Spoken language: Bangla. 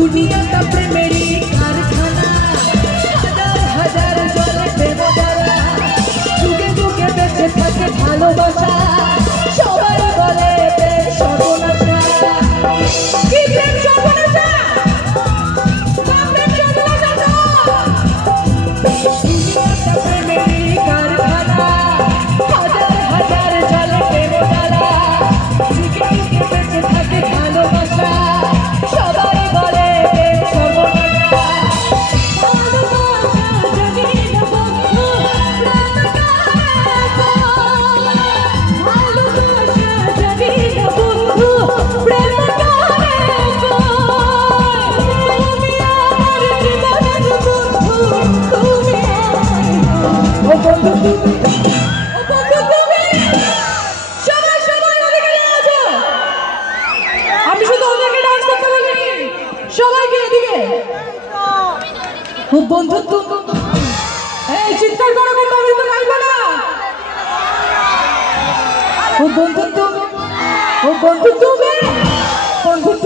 দুনিয়াটা প্রেমেরই কারখানা, হাজার হাজার জলে প্রেম জ্বালা, যুগে যুগে বেঁচে থাকে ভালোবাসা, সবাই বলে প্রেম সর্বনাশা। কি প্রেম সর্বনাশা? প্রেম সর্বনাশা দুনিয়াটা প্রেমেরই কারখানা, হাজার হাজার জলে প্রেম জ্বালা, যুগে যুগে বেঁচে থাকে ভালোবাসা, সবাই বলে প্রেম সর্বনাশা। আমি শুধু ওদেরকে ডান্স করতে বলিনি, সবাইকে এদিকে। খুব বন্ধুত্ব, এই চিৎকার করো কিন্তু আমি তো গাইবো না। খুব বন্ধুত্ব, খুব বন্ধুত্ব, বন্ধুত্ব